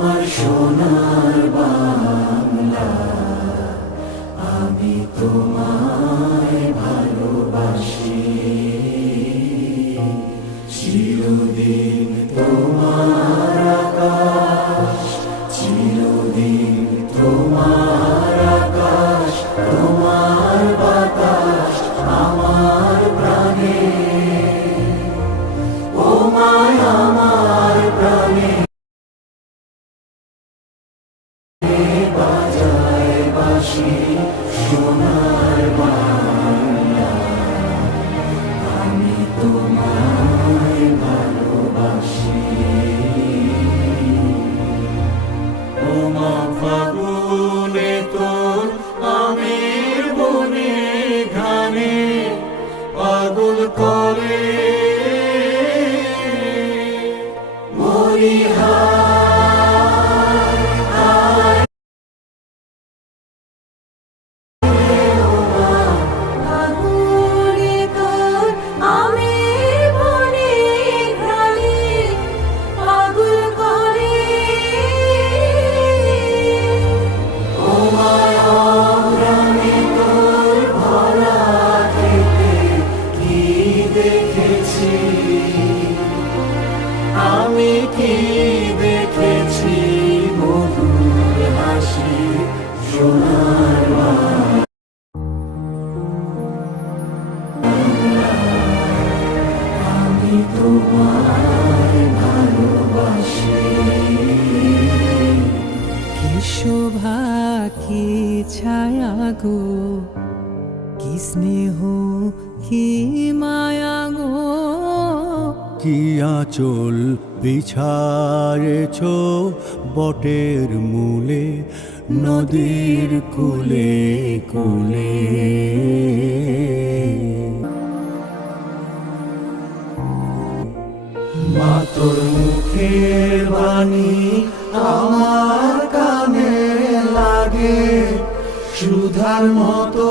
আমার সোনার বাংলা, আমি তোমায় ভালোবাসি। চিরদিন তোমার আকাশ, চিরদিন তোমার আকাশ, তোমার বাতাস আমার প্রাণে, ও মায় আমার প্রাণে বাজায় বাঁশি। সোনার বাংলা, আমি তোমায় ভালোবাসি। ও মা ফাগুনে তোর আমের বনে ঘানে পাগল করে মরিহায় হায়। ফাগুনে তোর আমের বনে ঘ্রাণে পাগল করে। ও মায় অগ্রামে তোর ভরা খেতে কি দেখেছি, আমি কি দেখেছি মধুর হাসি। সোনার বাংলা, আমি তোমায় ভালোবাসি। কি শোভা কি ছায়া গো, কি স্নেহ কি মায়া গো, কি আঁচল বিছায়েছ বটের মূলে, নদীর কূলে কূলে। মা তোর মুখের বাণী আমার কানে লাগে সুধার মতো।